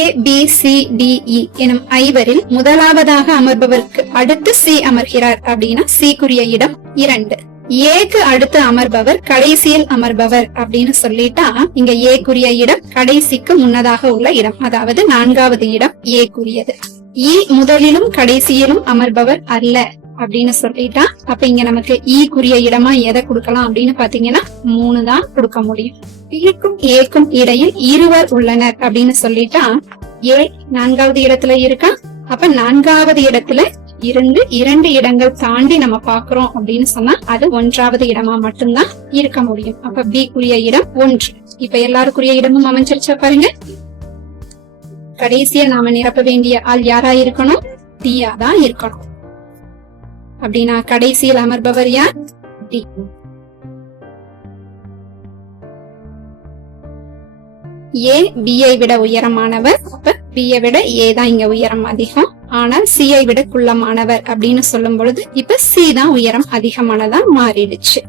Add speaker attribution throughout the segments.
Speaker 1: A B C D E எனும் ஐவரில் முதலாவதாக அமர்பவருக்கு அடுத்து சி அமர்கிறார் அப்படின்னா சிக்குரிய இடம் இரண்டு. ஏக்கு அடுத்து அமர்பவர் கடைசியில் அமர்பவர் அப்படின்னு சொல்லிட்டா இங்க ஏக்குரிய இடம் கடைசிக்கு முன்னதாக உள்ள இடம். அதாவது நான்காவது இடம் ஏக்குரியது இ e முதலிலும் கடைசியிலும் அமர்பவர் அல்ல அப்படின்னு சொல்லிட்டா அப்ப இங்க நமக்கு e ஈக்குரிய இடமா எதை கொடுக்கலாம் அப்படின்னு பாத்தீங்கன்னா மூணு தான் கொடுக்க முடியும். பிக்கும் ஏக்கும் இடையில் இருவர் உள்ளனர் அப்படின்னு சொல்லிட்டா ஏ நான்காவது இடத்துல இருக்கா? அப்ப நான்காவது இடத்துல இருந்து இரண்டு இடங்கள் தாண்டி நம்ம பாக்குறோம் அப்படின்னு சொன்னா அது ஒன்றாவது இடமா மட்டும்தான் இருக்க முடியும். அப்ப பி குரிய இடம் ஒன்று. இப்ப எல்லாருக்குரிய இடமும் அமைஞ்சிருச்சா பாருங்க. கடைசியா நாம நிரப்ப வேண்டிய ஆள் யாரா இருக்கணும்? தீயா தான் இருக்கணும். அப்படின்னா கடைசியில் அமர்பவர் யார்? டி. ஏ பிஐ விட உயரமானவர் அப்ப பிஐ விட ஏ தான் இங்க உயரம் அதிகம். ஆனால் சிஐ விட குள்ளமானவர் அப்படின்னு சொல்லும் பொழுது இப்ப சி தான் உயரம் அதிகமானதா மாறிடுச்சு.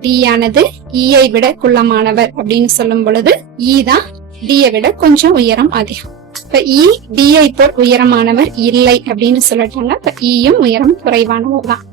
Speaker 1: டி ஆனது e இஐ விட குள்ளமானவர் அப்படின்னு சொல்லும் பொழுது இ தான் டியை விட கொஞ்சம் உயரம் அதிகம். இப்ப e, இ டிஐ போல் உயரமானவர் இல்லை அப்படின்னு சொல்லிட்டாங்க இப்ப இயும் உயரம் குறைவானவர் தான்.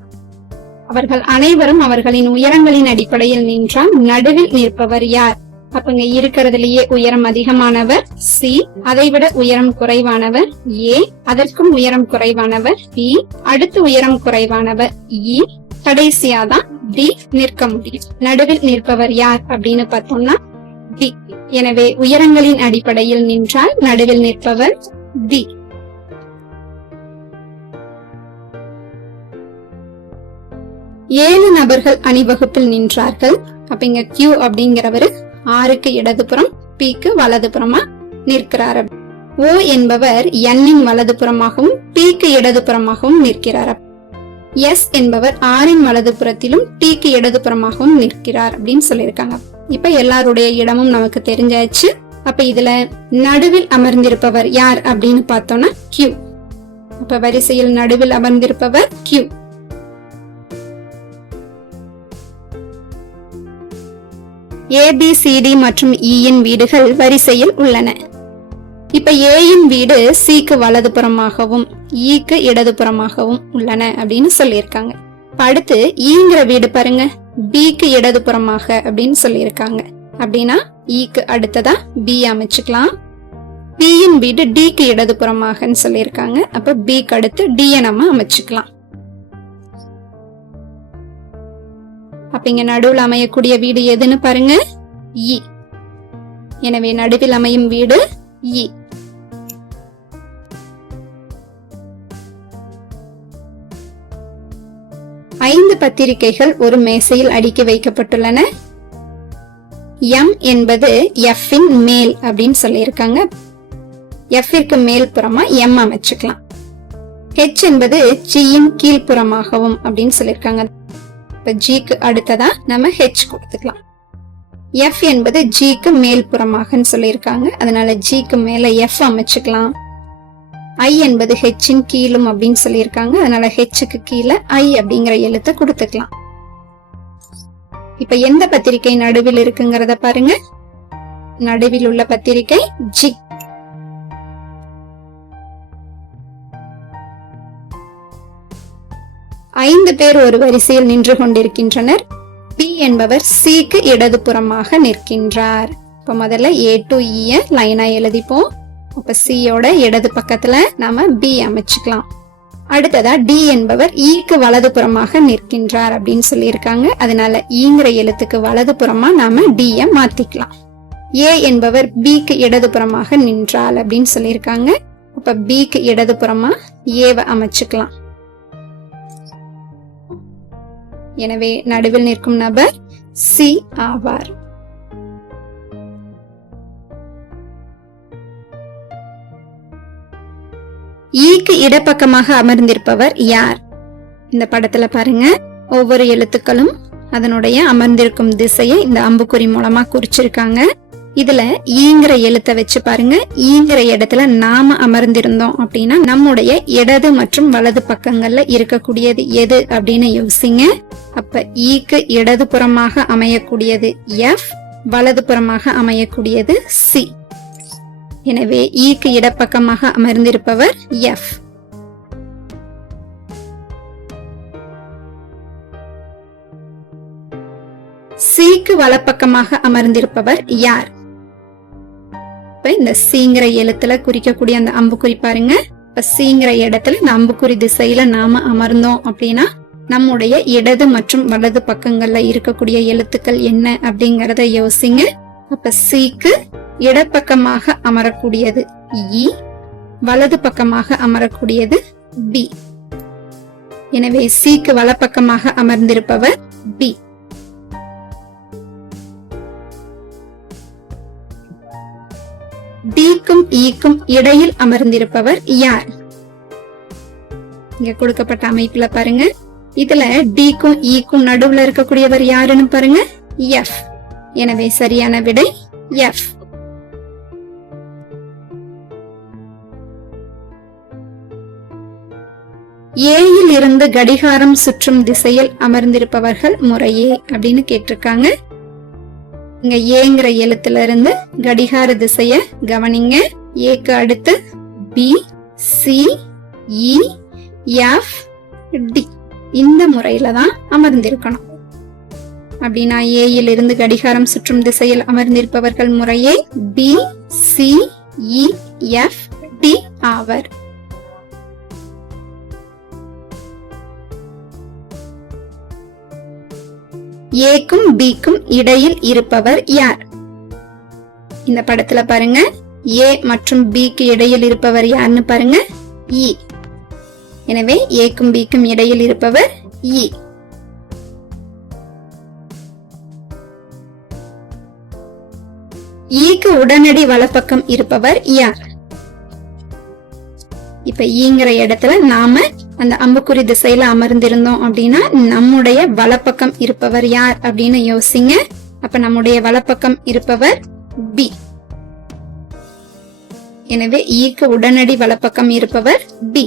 Speaker 1: அவர்கள் அனைவரும் அவர்களின் உயரங்களின் அடிப்படையில் நின்றால் நடுவில் நிற்பவர் யார்? அப்ப இங்க இருக்கிறதுலயே உயரம் அதிகமானவர் சி அதை விட உயரம் குறைவானவர் ஏ அதற்கும் உயரம் குறைவானவர் பி அடுத்து உயரம் குறைவானவர் இ கடைசியா தான் டி நிற்க முடியும். நடுவில் நிற்பவர் யார் அப்படின்னு பார்த்தோம்னா டி. எனவே உயரங்களின் அடிப்படையில் நின்றால் நடுவில் நிற்பவர் தி ஏழு நபர்கள் அணிவகுப்பில் நின்றார்கள். அப்ப இங்க கியூ அப்படிங்கிறவரு ஆறுக்கு இடதுபுறம் பிக்கு வலதுபுறமா நிற்கிறார். ஓ என்பவர் எண்ணின் வலதுபுறமாகவும் பிக்கு இடதுபுறமாகவும் நிற்கிறார். எஸ் என்பவர் ஆறின் வலதுபுறத்திலும் டிக்கு இடதுபுறமாகவும் நிற்கிறார் அப்படின்னு சொல்லியிருக்காங்க. இப்ப எல்லாருடைய இடமும் நமக்கு தெரிஞ்சாச்சு. அப்ப இதுல நடுவில் அமர்ந்திருப்பவர் யார் அப்படின்னு பார்த்தோம்னா கியூ. அப்ப வரிசையில் நடுவில் அமர்ந்திருப்பவர் கியூ. ஏபிசிடி மற்றும் e இயின் வீடுகள் வரிசையில் உள்ளன. இப்ப ஏயின் வீடு சிக்கு வலதுபுறமாகவும் e ஈக்கு இடதுபுறமாகவும் உள்ளன அப்படின்னு சொல்லியிருக்காங்க. அடுத்து e ஈங்கிற வீடு பாருங்க. பிக்கு இடதுபுறமாக அப்படின்னு சொல்லியிருக்காங்க. அப்படின்னா ஈக்கு அடுத்ததா பி அமைச்சுக்கலாம். பியின் வீடு டிக்கு இடதுபுறமாகன்னு சொல்லியிருக்காங்க. அப்ப பிக்கு அடுத்து டியை நம்ம அமைச்சுக்கலாம். அப்ப இங்க நடுவில் அமையக்கூடிய வீடு எதுன்னு பாருங்க? இ. எனவே நடுவில் அமையும் வீடு இ. ஐந்து பத்திரிகைகள் ஒரு மேசையில் அடுக்கி வைக்கப்பட்டுள்ளன. எம் என்பது எஃப்இன் இன் மேல் அப்படின்னு சொல்லியிருக்காங்க. எஃப்ற்கு மேல் புறமா எம் அமைச்சுக்கலாம். ஹெச் என்பது ஜியின் கீழ்ப்புறமாகவும் அப்படின்னு சொல்லியிருக்காங்க. இப்ப ஜிக்கு அடுத்ததா நம்ம ஹெச் கொடுத்துக்கலாம். எஃப் என்பது ஜிக்கு மேல் புறமாகன்னு சொல்லியிருக்காங்க. அதனால ஜிக்கு மேல எஃப் அமைச்சுக்கலாம். ஐ என்பது ஹெச்சின் கீழும் அப்படின்னு சொல்லியிருக்காங்க. அதனால ஹெச்சுக்கு கீழே ஐ அப்படிங்கிற எழுத்தை கொடுத்துக்கலாம். இப்ப எந்த பத்திரிகை நடுவில் இருக்குங்கிறத பாருங்க. நடுவில் உள்ள பத்திரிகை ஜிக் ஐந்து பேர் ஒரு வரிசையில் நின்று கொண்டிருக்கின்றனர். பி என்பவர் சிக்கு இடதுபுறமாக நிற்கின்றார். இப்ப முதல்ல ஏ டு இய லைனா எழுதிப்போம். அப்ப சியோட இடது பக்கத்துல நாம பி அமைச்சுக்கலாம். அடுத்ததா டி என்பவர் e ஈக்கு வலதுபுறமாக நிற்கின்றார் அப்படின்னு சொல்லியிருக்காங்க. அதனால ஈங்கிற எழுத்துக்கு வலதுபுறமா நாம டிய மாத்திக்கலாம். ஏ என்பவர் பிக்கு இடதுபுறமாக நின்றாள் அப்படின்னு சொல்லியிருக்காங்க. அப்ப பிக்கு இடதுபுறமா ஏவை அமைச்சுக்கலாம். எனவே நடுவில் நிற்கும் நபர் சி ஆவார். E ஈக்கு இடப்பக்கமாக அமர்ந்திருப்பவர் யார்? இந்த படத்துல பாருங்க. ஒவ்வொரு எழுத்துக்களும் அதனுடைய அமர்ந்திருக்கும் திசையை இந்த அம்புக்குறி மூலமா குறிச்சிருக்காங்க. இதுல ஈங்கிற எழுத்தை வச்சு பாருங்க. ஈங்கிற இடத்துல நாம அமர்ந்திருந்தோம் அப்படின்னா நம்முடைய இடது மற்றும் வலது பக்கங்கள்ல இருக்கக்கூடியது எது அப்படின்னு யோசிங்க. அப்ப ஈக்கு இடதுபுறமாக அமையக்கூடியது எஃப் வலது புறமாக அமையக்கூடியது சி எனவே ஈக்கு இடப்பக்கமாக அமர்ந்திருப்பவர் எஃப் சிக்கு வலப்பக்கமாக அமர்ந்திருப்பவர் யார்? இப்ப இந்த சீங்கிற எழுத்துல குறிக்கக்கூடிய அந்த அம்புக்குறி பாருங்க. இப்ப சீங்கிற இடத்துல இந்த அம்புக்குறி திசையில நாம அமர்ந்தோம் அப்படின்னா நம்முடைய இடது மற்றும் வலது பக்கங்கள்ல இருக்கக்கூடிய எழுத்துக்கள் என்ன அப்படிங்கறத யோசிங்க. அப்ப சீக்கு இடப்பக்கமாக அமரக்கூடியது இ வலது பக்கமாக அமரக்கூடியது பி. எனவே சிக்கு வலப்பக்கமாக அமர்ந்திருப்பவர் பி. டிக்கும் ஈக்கும் இடையில் அமர்ந்திருப்பவர் யார்? இங்க கொடுக்கப்பட்ட அமைப்புல பாருங்க. இதுல டிக்கும் ஈக்கும் நடுவுல இருக்கக்கூடியவர் யாருன்னு பாருங்க. எஃப் எனவே சரியான விடை எஃப் ஏயில் இருந்து கடிகாரம் சுற்றும் திசையில் அமர்ந்திருப்பவர்கள் முறையே அப்படின்னு கேட்டிருக்காங்க. இங்க ஏங்கிற எழுத்துல இருந்து கடிகார திசைய கவனிங்க. ஏக்கு அடுத்து B C E F D இந்த முறையில தான் அமர்ந்திருக்கணும். அப்படின்னா ஏயில் இருந்து கடிகாரம் சுற்றும் திசையில் அமர்ந்திருப்பவர்கள் முறையே B C E F D ஆவர். ஏக்கும் பிக்கும் இடையில் இருப்பவர் யார்? இந்த படத்துல பாருங்க. ஏ மற்றும் பிக்கு இடையில் இருப்பவர் யாருன்னு பாருங்க. இ எனவே ஏக்கும் பிக்கும் இடையில் இருப்பவர் e. e இ ஈக்கு உடனடி வலப்பக்கம் இருப்பவர் யார்? இப்ப ஈங்கிற இடத்துல நாம அந்த அம்புக்குறி திசையில அமர்ந்திருந்தோம் அப்படின்னா நம்முடைய வலப்பக்கம் இருப்பவர் யார் அப்படின்னு யோசிங்க. அப்ப நம்முடைய வலப்பக்கம் இருப்பவர் பி. எனவே e ஈக்கு உடனடி வலப்பக்கம் இருப்பவர் பி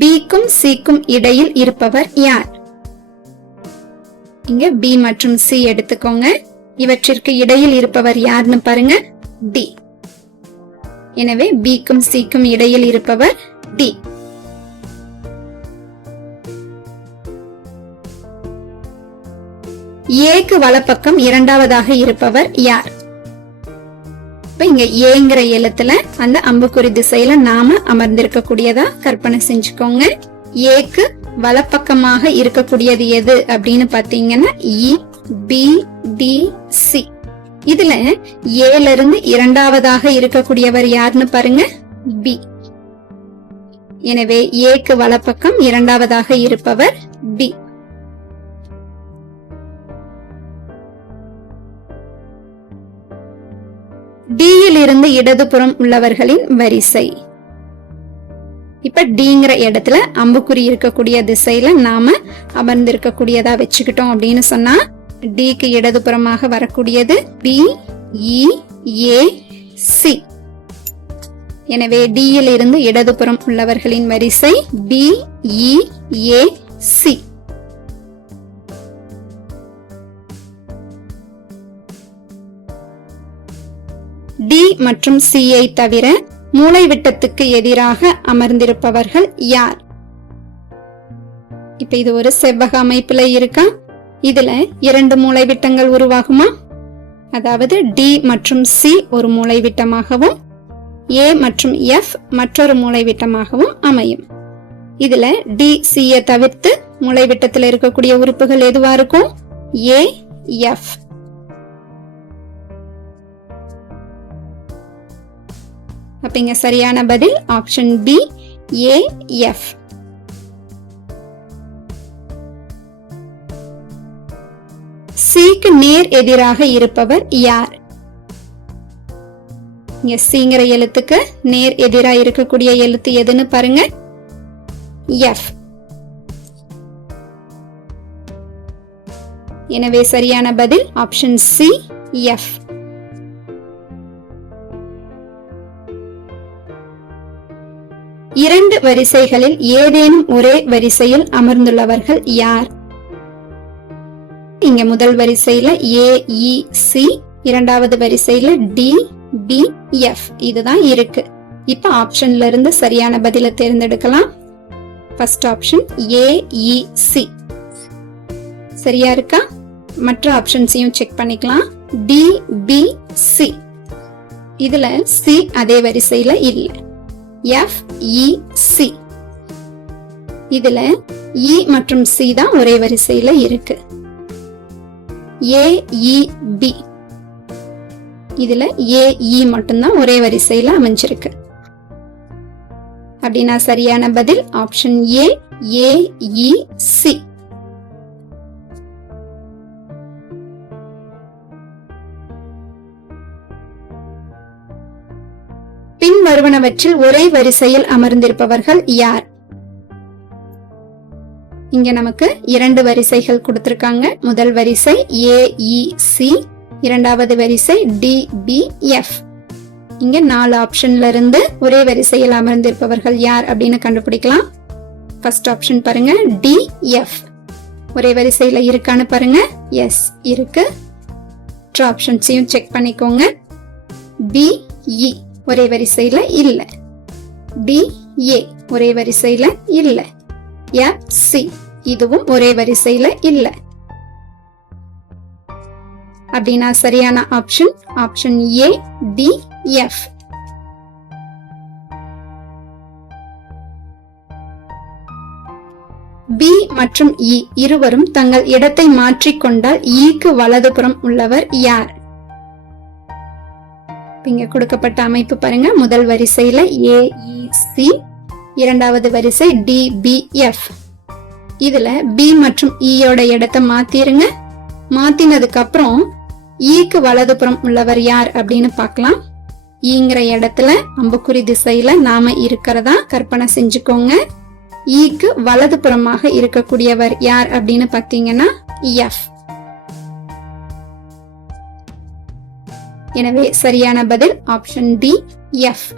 Speaker 1: பிக்கும் சிக்கும் இடையில் இருப்பவர் யார்? இங்க பி மற்றும் சி எடுத்துக்கோங்க. இவற்றிற்கு இடையில் இருப்பவர் யாருன்னு பாருங்க டி எனவே பிக்கும் சிக்கும் இடையில் இருப்பவர் டி ஏக்கு வலப்பக்கம் இரண்டாவதாக இருப்பவர் யார்? இப்ப இங்க ஏங்கிற எழுத்துல அந்த அம்புக்குறி திசையில நாம அமர்ந்திருக்க கூடியதா கற்பனை செஞ்சுக்கோங்க. ஏக்கு வலப்பக்கமாக இருக்கக்கூடியது எது அப்படின்னு பாத்தீங்கன்னா E e. B D C இதுல ஏல இருந்து இரண்டாவதாக இருக்கக்கூடியவர் யாருன்னு பாருங்க? பி எனவே ஏக்கு வலப்பக்கம் இரண்டாவதாக இருப்பவர் பி டியில் இருந்து இடதுபுறம் உள்ளவர்களின் வரிசை. இப்ப டிங்கிற இடத்துல அம்புக்குறி இருக்கக்கூடிய திசையில நாம அமர்ந்திருக்கக்கூடியதா வச்சுக்கிட்டோம் அப்படின்னு சொன்னா டிக்கு இடதுபுறமாக வரக்கூடியது பி இ ஏ சி எனவே டியில் இருந்து இடதுபுறம் உள்ளவர்களின் வரிசை B E A C D மற்றும் சியை தவிர மூளைவிட்டத்துக்கு எதிராக அமர்ந்திருப்பவர்கள் யார்? இப்ப இது ஒரு செவ்வக அமைப்புல இருக்கா? இதுல இரண்டு மூளைவிட்டங்கள் உருவாகுமா? அதாவது டி மற்றும் சி ஒரு மூளைவிட்டமாகவும் ஏ மற்றும் எஃப் மற்றொரு மூளைவிட்டமாகவும் அமையும். இதுல டி சியை தவிர்த்து மூளைவிட்டத்தில் இருக்கக்கூடிய உறுப்புகள் எதுவா இருக்கும்? ஏ எஃப் அப்ப இங்க சரியான பதில் ஆப்ஷன் பி ஏ எஃப் சிக்கு நேர் எதிராக இருப்பவர் யார்? இங்க சிங்கிற எழுத்துக்கு நேர் எதிரா இருக்கக்கூடிய எழுத்து எதுன்னு பாருங்க. எஃப் எனவே சரியான பதில் ஆப்ஷன் சி எஃப் இரண்டு வரிசைகளில் ஏதேனும் ஒரே வரிசையில் அமர்ந்துள்ளவர்கள் யார்? இங்க முதல் வரிசையில ஏஇசி சி e, இரண்டாவது வரிசையில டி பி எஃப் இதுதான் இருக்கு. இப்ப ஆப்ஷன்ல இருந்து சரியான பதில தேர்ந்தெடுக்கலாம். First option A E C சரியா இருக்கா? மற்ற ஆப்ஷன்ஸையும் செக் பண்ணிக்கலாம். டி பி சி இதுல சி அதே வரிசையில இல்ல. எஃப் இ சி இதுல இ மற்றும் சி தான் ஒரே வரிசையில இருக்கு. ஏஇபி இதில் ஏஇ இதுல மட்டும்தான் ஒரே வரிசையில அமைஞ்சிருக்கு. அப்படின்னா சரியான பதில் option A A E C பின் வருவனவற்றில் ஒரே வரிசையில் அமர்ந்திருப்பவர்கள் யார்? இங்க நமக்கு இரண்டு வரிசைகள் கொடுத்திருக்காங்க. முதல் வரிசை ஏஇசி e, இரண்டாவது வரிசை டிபிஎஃப் இங்க நாலு ஆப்ஷன்ல இருந்து ஒரே வரிசையில் அமர்ந்திருப்பவர்கள் யார் அப்படின்னு கண்டுபிடிக்கலாம். ஃபர்ஸ்ட் ஆப்ஷன் பாருங்க டிஎஃப் ஒரே வரிசையில இருக்கான்னு பாருங்க. எஸ் இருக்கு. மற்ற ஆப்ஷன்ஸையும் செக் பண்ணிக்கோங்க. பிஇ e ஒரே வரிசையில் இல்லை. டிஏ ஒரே வரிசையில் இல்லை. F C. இதுவும் ஒரே வரிசையில இல்ல. அப்படின்னா சரியான option option A D F B மற்றும் இ இருவரும் தங்கள் இடத்தை மாற்றிக்கொண்டால் ஈக்கு e வலதுபுறம் உள்ளவர் யார்? இங்க கொடுக்கப்பட்ட அமைப்பு பாருங்க. முதல் வரிசையில ஏ இ சி இரண்டாவது வரிசை டி பி எஃப் இதுல பி மற்றும் e ஈயோட இடத்தை மாத்திருங்க. மாத்தினதுக்கு அப்புறம் ஈக்கு e வலதுபுறம் உள்ளவர் யார் அப்படின்னு பார்க்கலாம். ஈங்கிற இடத்துல அம்புக்குறி திசையில நாம இருக்கிறதா கற்பனை செஞ்சுக்கோங்க. ஈக்கு வலதுபுறமாக இருக்கக்கூடியவர் யார் அப்படின்னு பார்த்தீங்கன்னா எஃப் எனவே சரியான பதில் ஆப்ஷன் டி எஃப்